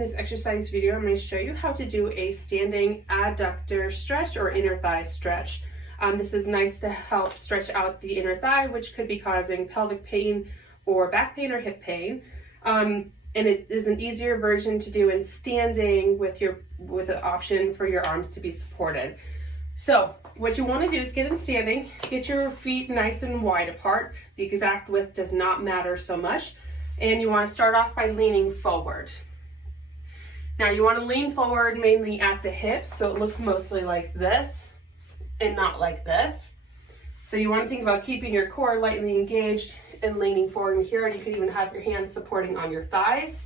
This exercise video, I'm going to show you how to do a standing adductor stretch or inner thigh stretch. This is nice to help stretch out the inner thigh, which could be causing pelvic pain or back pain or hip pain. And it is an easier version to do in standing with an option for your arms to be supported. So what you want to do is get in standing, get your feet nice and wide apart. The exact width does not matter so much. And you want to start off by leaning forward. Now you want to lean forward mainly at the hips, so it looks mostly like this and not like this. So you want to think about keeping your core lightly engaged and leaning forward in here, and you can even have your hands supporting on your thighs.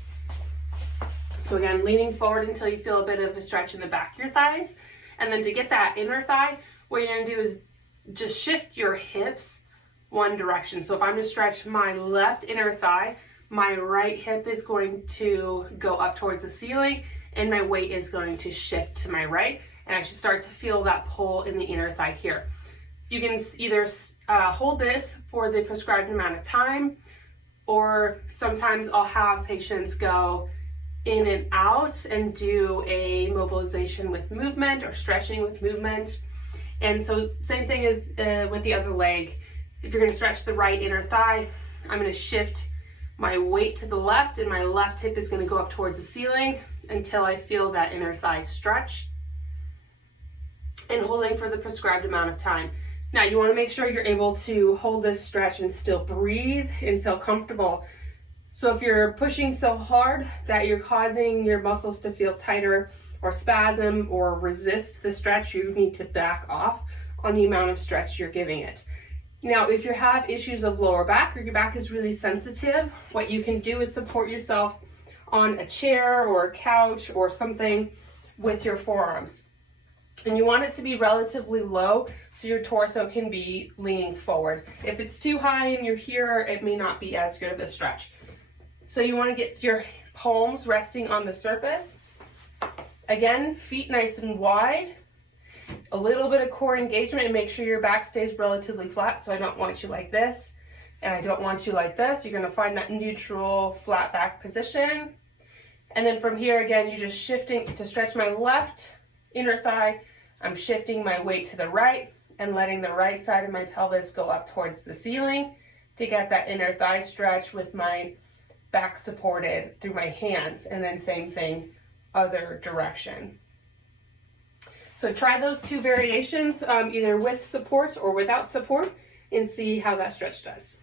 So again, leaning forward until you feel a bit of a stretch in the back of your thighs. And then to get that inner thigh, what you're going to do is just shift your hips one direction. So if I'm to stretch my left inner thigh, my right hip is going to go up towards the ceiling and my weight is going to shift to my right, and I should start to feel that pull in the inner thigh here. You can either hold this for the prescribed amount of time, or sometimes I'll have patients go in and out and do a mobilization with movement or stretching with movement. And so same thing as with the other leg. If you're going to stretch the right inner thigh, I'm going to shift my weight to the left, and my left hip is going to go up towards the ceiling until I feel that inner thigh stretch, and holding for the prescribed amount of time. Now you want to make sure you're able to hold this stretch and still breathe and feel comfortable. So if you're pushing so hard that you're causing your muscles to feel tighter or spasm or resist the stretch, you need to back off on the amount of stretch you're giving it. Now, if you have issues of lower back or your back is really sensitive, what you can do is support yourself on a chair or a couch or something with your forearms. And you want it to be relatively low so your torso can be leaning forward. If it's too high and you're here, it may not be as good of a stretch. So you want to get your palms resting on the surface. Again, feet nice and wide. A little bit of core engagement, and make sure your back stays relatively flat. So I don't want you like this, and I don't want you like this. You're going to find that neutral flat back position. And then from here, again, you're just shifting to stretch my left inner thigh. I'm shifting my weight to the right and letting the right side of my pelvis go up towards the ceiling to get that inner thigh stretch with my back supported through my hands. And then same thing, other direction. So try those two variations, either with support or without support, and see how that stretch does.